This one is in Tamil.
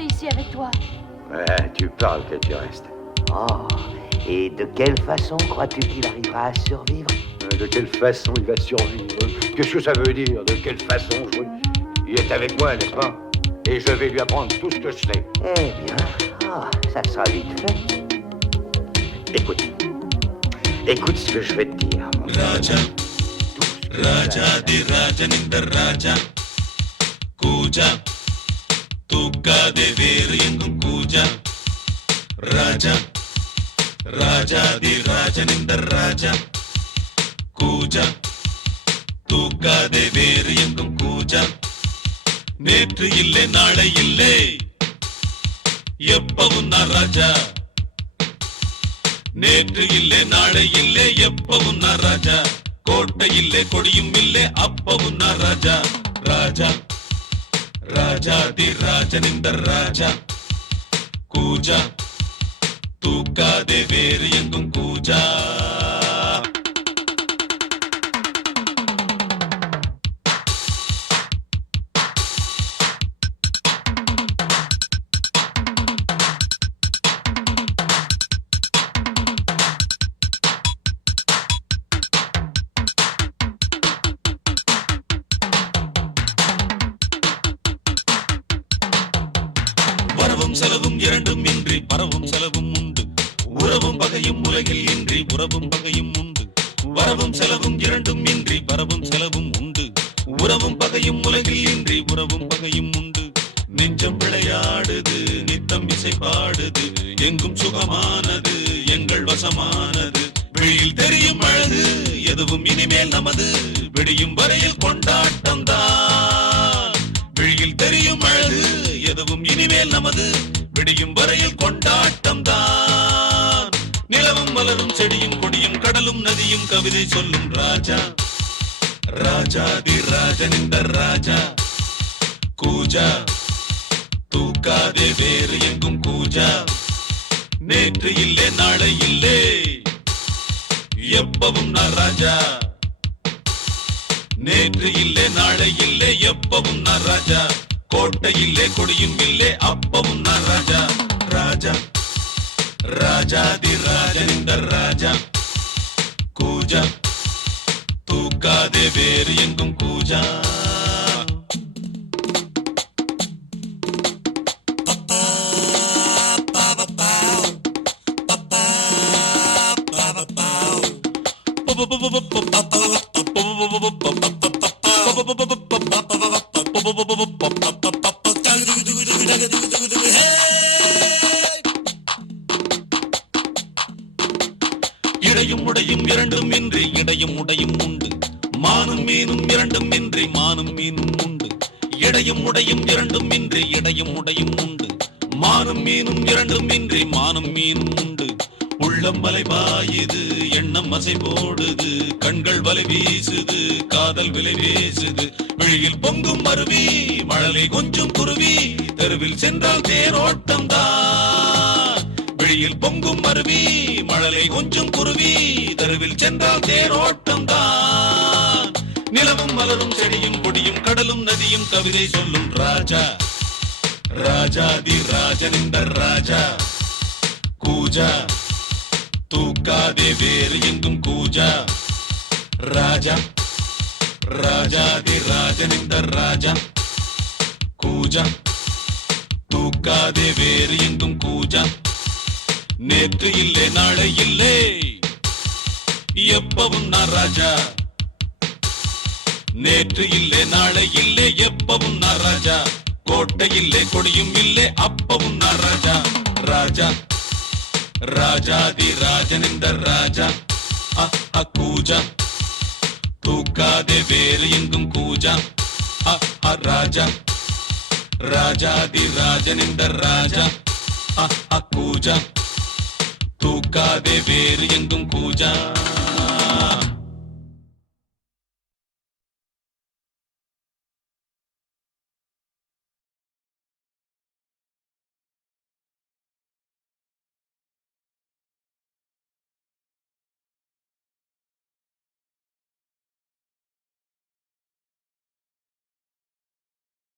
Ici avec toi. Ouais, tu parles que tu restes. Oh, et de quelle façon crois-tu qu'il arrivera à survivre? De quelle façon il va survivre? Qu'est-ce que ça veut dire? De quelle façon? Il est avec moi, n'est-ce pas? Et je vais lui apprendre tout ce que je sais. Eh bien, ça sera vite fait. Écoute ce que je vais te dire. Raja, Raja di Rajaninda Raja, Kuja. தூக்காதே வேறு எங்கும் கூஜா ராஜா ராஜாதி ராஜனிந்த ராஜா கூஜா தூக்காதே வேறு எங்கும் கூஜா நேற்று இல்லை நாளை இல்லை எப்பவும் நான் ராஜா நேற்று இல்லை நாளை இல்லை எப்பவும் நான் ராஜா கோட்டை இல்லை கொடியும் இல்லை அப்பவும் நான் ராஜா ராஜா ராஜாதி ராஜனிந்த ராஜா கூஜா தூக்காதே வேறு எங்கும் கூஜா செலவும் இரண்டும் இன்றி பரவும் செலவும் உண்டு உறவும் பகையும் உலகில் இன்றி உறவும் பகையும் உண்டு வரவும் செலவும் இரண்டும் இன்றி பரவும் செலவும் உண்டு உறவும் பகையும் உலகில் இன்றி உறவும் பகையும் உண்டு நெஞ்சம் விளையாடுது நித்தம் இசை பாடுது எங்கும் சுகமானது எங்கள் வசமானது வெளியில் தெரியும் அழகு எதுவும் இனிமேல் நமது விடியும் வரையில் கொண்டாட்டம் தான் வெளியில் தெரியும் அழகு எதுவும் இனிமேல் நமது விடியும் வரையில் கொண்டாட்டம் தான் நிலவும் மலரும் செடியும் கொடியும் கடலும் நதியும் கவிதை சொல்லும் ராஜா ராஜாதி ராஜனிந்த ராஜா கூஜா தூக்காதே வேறு எங்கும் கூஜா நேற்று இல்லை நாளை இல்லை எப்பவும் நான் ராஜா நேற்று இல்லை நாளை இல்லை எப்பவும் நான் ராஜா கோட்டை இல்லை கொடியும் இல்லை அப்பவும் நான் ராஜா ராஜா ராஜாதி ராஜனிந்த ராஜா கூஜா தூக்காதே வேறு எங்கும் கூஜா இடையும் உடையும் இரண்டும் இன்றி இடையும் உடையும் உண்டு மானும் மீனும் இரண்டும் இன்றி மானும் மீனும் உண்டு இடையும் உடையும் இரண்டும் இன்றி இடையும் உடையும் உண்டு மானும் மீனும் இரண்டும் இன்றி மானும் மீனும் உண்டு உள்ளம் வலை பாயுது எண்ணம் அசை போடுது கண்கள் வலை வீசுது காதல் விலை வீசுது விழியில் பொங்கும் அருவி மழலை கொஞ்சம் குருவி தெருவில் சென்றால் தேரோட்டம் தான் விழியில் பொங்கும் அருவி மழலை கொஞ்சம் குருவி தெருவில் சென்றால் தேரோட்டம் தான் நிலவும் மலரும் செடியும் கொடியும் கடலும் நதியும் கவிதை சொல்லும் ராஜா ராஜாதி ராஜனிந்த ராஜா கூஜா தூக்காதே வேறு எங்கும் கூஜா ராஜா ராஜாதி ராஜனிந்த ராஜா கூஜா தூக்காதே வேறு எங்கும் கூஜா நேற்று இல்லை நாளை இல்லை எப்பவும் நான் ராஜா நேற்று இல்லை நாளை இல்லை எப்பவும் நான் ராஜா கோட்டை இல்லை கொடியும் இல்லை அப்பவும் நான் ராஜா ராஜா ராஜாதி ராஜனிந்த ராஜா கூஜா தூக்காதே வேறு எங்கும் கூஜா ராஜா ராஜாதி ராஜனிந்த ராஜா கூஜா தூக்காதே வேறு எங்கும் கூஜா